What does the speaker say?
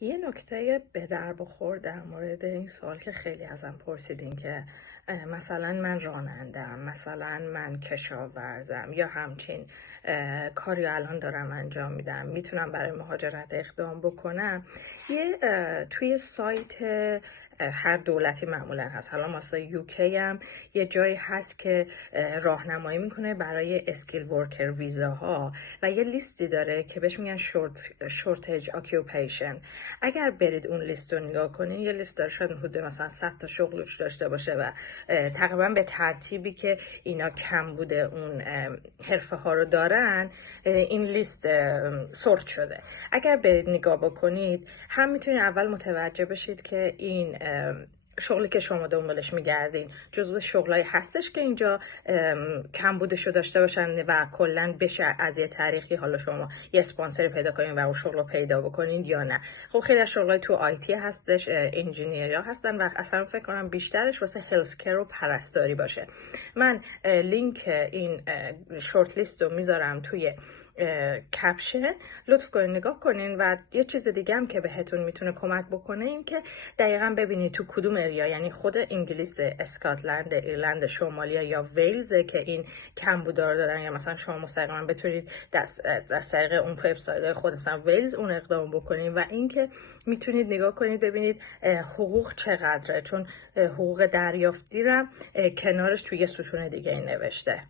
یه نکته به در بخور در مورد این سوال که خیلی ازم پرسیدین که مثلا من رانندم، مثلا من کشاورزم یا همچین کاری الان دارم انجام میدم، میتونم برای مهاجرت اقدام بکنم. توی سایت هر دولتی معمولا هست، حالا مثلا یوکی هم یه جایی هست که راهنمایی میکنه برای اسکیل ورکر ویزاها و یه لیستی داره که بهش میگن شورتج اکیوپیشن. اگر برید اون لیست رو نگاه کنین، یه لیست داره، شاید حدود مثلا 100 تا شغلش داشته باشه و تقریبا به ترتیبی که اینا کم بوده اون حرفه ها رو دارن این لیست سورت شده. اگر برید نگاه بکنید هم میتونید اول متوجه بشید که این شغلی که شما دنبالش میگردین جزو شغلایی هستش که اینجا کم بودشو داشته باشن و کلا بشه از یه تاریخی حالا شما یه اسپانسر پیدا کنین و اون شغل رو پیدا بکنین یا نه. خب خیلی از شغلای تو آیتی هستش، انجینیریا هستن و اصلا فکر کنم بیشترش واسه هلث کیر و پرستاری باشه. من لینک این شورت لیست رو میذارم توی کپشن، لطف کنین نگاه کنین. و یه چیز دیگه هم که بهتون میتونه کمک بکنه این که دقیقاً ببینید تو کدوم اریا، یعنی خود انگلیس، اسکاتلند، ایرلند شمالی یا ویلز که این کمبودا رو دارن، یا مثلا شما مستقیما بتونید از طریق اون وبسایت خود مثلا ویلز اون اقدام بکنین. و اینکه میتونید نگاه کنید ببینید حقوق چقدره، چون حقوق دریافتی رو کنارش توی ستون دیگه نوشته.